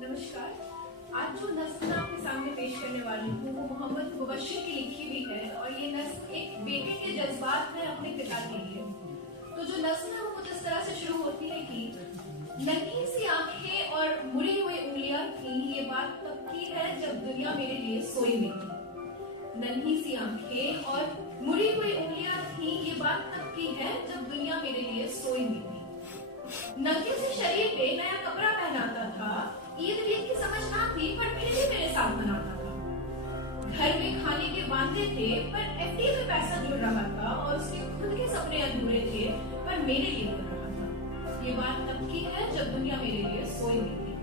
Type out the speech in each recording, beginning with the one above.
नमस्कार। आज जो नस्ल आपके सामने पेश करने वाली हूँ वो मोहम्मद मुबश्शिर की लिखी हुई है और ये नस्ल एक बेटे के जज्बात है अपने पिता के लिए। तो जो नस्ल है वो कुछ इस तरह से शुरू होती है कि नन्ही सी आंखें और मुड़ी हुई उंगलियां थी, ये बात तब की है जब दुनिया मेरे लिए सोई हुई थी। नन्ही सी आंखें और मुड़ी हुई उंगलियां थी, ये बात तब की है जब दुनिया मेरे लिए सोई हुई थी। नंगे से शरीर पे नया कपड़ा पहनाता था, ईद वीद की समझ ना थी पर फिर भी मेरे साथ मनाता था। घर में खाने के वादे थे पर एफडी में पैसा जुड़ रहा था और उसके खुद के सपने अधूरे थे पर मेरे लिए कर रहा था। ये बात तब की है जब दुनिया मेरे लिए सोई हुई थी।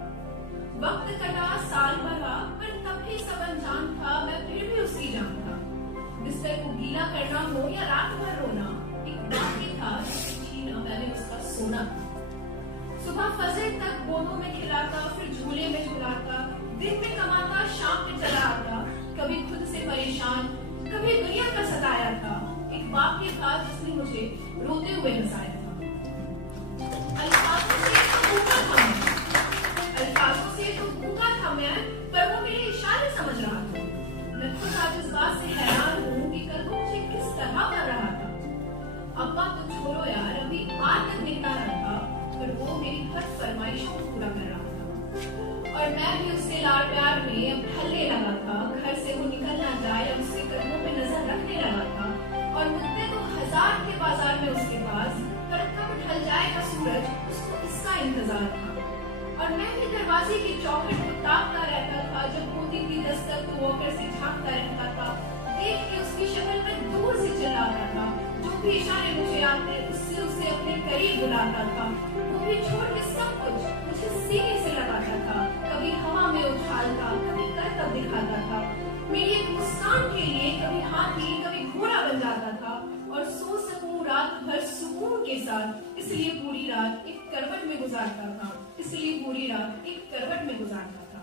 वक्त कटा, साल भरा, पर तब भी सब अनजान था, मैं फिर भी उसकी जान था। बिस्तर को गीला करना हो या रात भर रोना, एक बाकी था जिसे छीना मैंने उसका सोना था। सुबह फजर तक गोदों में खिलाता, फिर झूले में झुलाता, दिन में कमाता, शाम में चला आता, कभी खुद से परेशान, कभी दुनिया का सताया था। एक बाप ही था जिसने मुझे रोते हुए हंसाया था। अल्फाजों से तो गूंगा था मैं, पर वो मेरे इशारे समझ रहा था। मैं खुद आज इस बात से हैरान हूँ कि कल वो मुझे किस तरह कर रहा था। अब्बा तो छोड़ो यार, अभी आज तक निकला रहा था, पर वो मेरी हर फरमाइशों को पूरा कर रहा था। और मैं भी उससे लाड़ प्यार में अब ढलने लगा था। घर से वो निकल ना जाए, उसके कदमों पे नजर रखने लगा था। और मुद्दे तो हजार के बाजार में उसके पास, पर कब ढल जाएगा सूरज, उसको इसका इंतजार था। और मैं भी दरवाजे की चौखट को ताकता रहता था, जब होती थी दस्तक तो वॉकर से झांकता रहता था। देख के उसकी शक्ल में दूर से चिल्लाता था, जो भी इशारे मुझे आते उससे उसे अपने करीब बुलाता था। वो भी छोड़ के सब कुछ मुझे सीने से लगाता था, कभी हवा में उछालता, कभी करतब दिखाता था। मेरी एक मुस्कान के लिए कभी हाथी कभी घोड़ा बन जाता था। और सो सकूं रात भर सुकून के साथ, इसलिए पूरी रात एक करवट में गुजारता था, इसलिए पूरी रात एक करवट में गुजारता था।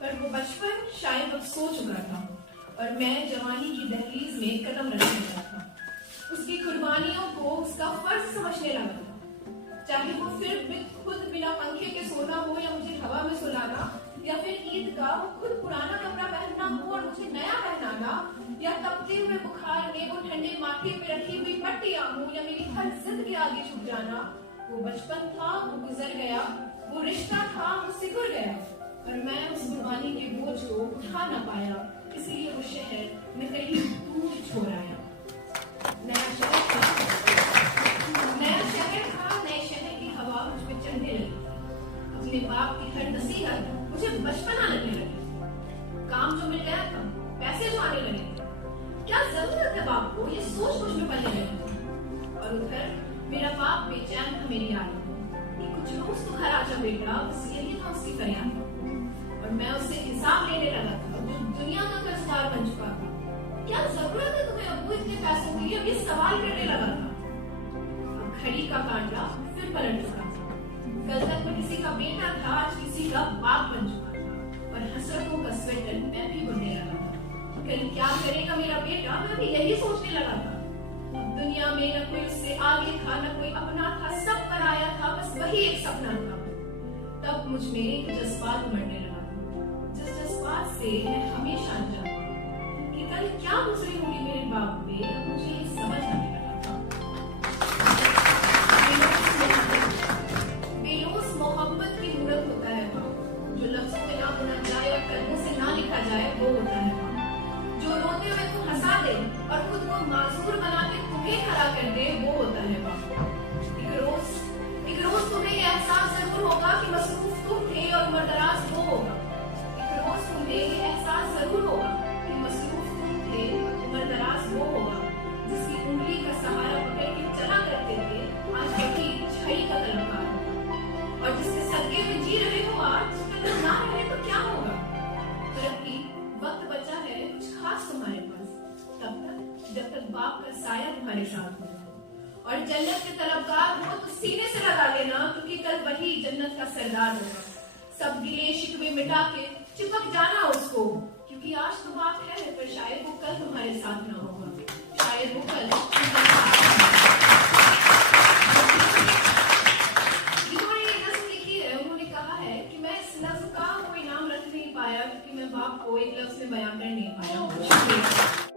पर वो बचपन शायद अब सो चुका था और मैं जवानी की दहलीज में कदम रखने लगा था। उसकी कुर्बानियों को उसका फर्ज समझने लगा था, चाहे वो फिर खुद बिना पंखे के सोना हो या मुझे हवा में सुलाना, या फिर ईद का वो खुद पुराना कपड़ा पहनना हो और मुझे नया पहनाना, या तपते हुए बुखार में वो ठंडे माथे पे रखी हुई पट्टियां हो या मेरी हर जिद के आगे झुक जाना। वो बचपन था, वो गुजर गया, वो रिश्ता था, वो सिकुड़ गया, पर मैं उस कुर्बानी के बोझ को उठा न पाया, इसलिए वो शहर मैं कहीं दूर छोड़ आया। नया शहर था, नए शहर की हवा मुझ पे चढ़ने लगी। अपने बाप की हर नसीहत मुझे बचपना लगने लगी। काम जो मिल गया था, पैसे जो आने लगे, क्या जरूरत है बाप को, ये सोच कुछ में पलने लगी। और उधर मेरा बाप बेचैन था मेरी आदत में, कुछ रोज तो घर आजा बेटा, बस यही था उसकी फरियाद। और मैं उससे हिसाब लेने लगा था, जो दुनिया का कर्जदार बन चुका था। क्या जरूरत है तुम्हें अब्बू इतने पैसों की, अब ये सवाल करने लगा था। अब घड़ी का कांटा फिर पलट चुका था। कल तक मैं किसी का बेटा था, आज किसी का बाप बन चुका था। और हसरतों का स्वेटर मैं भी बुनने लगा था। कल क्या करेगा मेरा बेटा, मैं भी यही सोचने लगा था। दुनिया में न कोई उससे आगे था, न कोई अपना था, सब पराया था, बस वही एक सपना था। तब मुझ में एक जज्बात उमड़ने लगा, जिस जज्बात से मैं हमेशा अनजान था कि कल क्या गुजरी होगी मेरे बाप पे, अब मुझे समझ आने लगा था। बेलोस मोहब्बत की मूरत होता है वहाँ, जो लफ्जों में ना बुना जाए और कलमों से ना लिखा जाए, वो होता है वहाँ। जो रोते हुए को हंसा दे और खुद को मासूर बना के तुम्हें खड़ा कर दे, वो होता है वहाँ। एक रोज तुम्हें ये एहसास जरूर होगा कि मसरूफ तुम थे और उम्रदराज वो होगा। एक रोज तुम्हें ये एहसास जरूर होगा कि मसरूफ तुम थे और उम्रदराज वो होगा, जिसकी उंगली का सहारा पकड़ के चला करते थे, आज वही छड़ी का तलबकार होगा। और जिसके सदके में जी रहे हो आज, कल ना रहे तो क्या होगा। पर अभी वक्त बचा है कुछ खास तुम्हारे पास, तब तक जब तक बाप का साया तुम्हारे साथ होगा। और जन्नत के तलबगार हो तो सीने से लगा लेना, क्योंकि कल वही जन्नत का सरदार होगा। सब गिले शिकवे मिटा के चिपक जाना उसको, क्योंकि आज तो बात है, पर शायद वो कल तुम्हारे साथ ना होगा, शायद वो कल लिखी है। उन्होंने कहा है कि मैं इस लफ्ज का कोई नाम रख नहीं पाया क्योंकि मैं बाप को एक लफ्ज में बयां कर नहीं पाया हूँ। शुक्रिया।